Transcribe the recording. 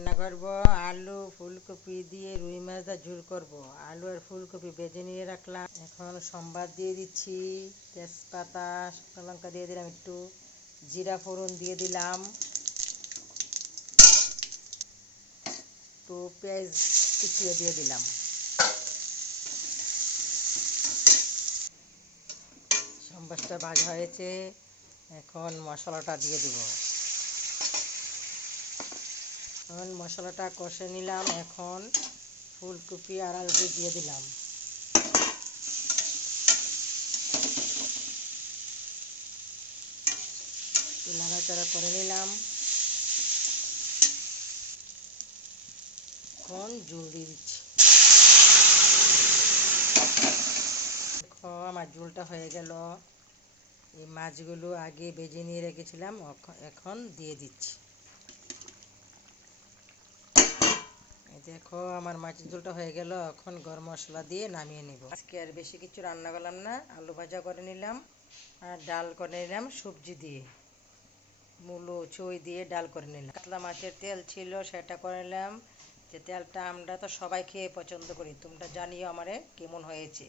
রান্না করব আলু ফুলকপি দিয়ে রুই মাছ দা ঝোল করব। আলু আর ফুলকপি ভেজে নিয়ে রাখলাম। এখন সম্বাদ দিয়ে দিচ্ছি, তেজপাতা শুকনো লঙ্কা দিয়ে দিলাম, একটু জিরা ফোড়ন দিয়ে দিলাম, একটু পেঁয়াজ কুচিয়ে দিয়ে দিলাম। সম্বাদটা ভাজা হয়েছে, এখন মশলাটা দিয়ে দেব। এখন মশলাটা কষে নিলাম, এখন ফুলকপি আর আলু দিয়ে দিলাম। নাড়াচাড়া করে নিলাম। এখন ঝোল দিয়ে দিচ্ছি। দেখো আমার ঝোলটা হয়ে গেল। এই মাছগুলো আগে ভেজে নিয়ে রেখেছিলাম, এখন দিয়ে দিচ্ছি। দেখো আমার মাছের ঝোলটা হয়ে গেল, এখন গরম মশলা দিয়ে নামিয়ে নেব। আজকে আর বেশি কিছু রান্না করলাম না, আলু ভাজা করে নিলাম আর ডাল করে নিলাম সবজি দিয়ে, মূলো চই দিয়ে ডাল করে নিলাম। কাতলা মাছের তেল ছিল, সেটা করে নিলাম। যে তেলটা আমরা তো সবাই খেয়ে পছন্দ করি, তোমরা জানিও আমারে কেমন হয়েছে।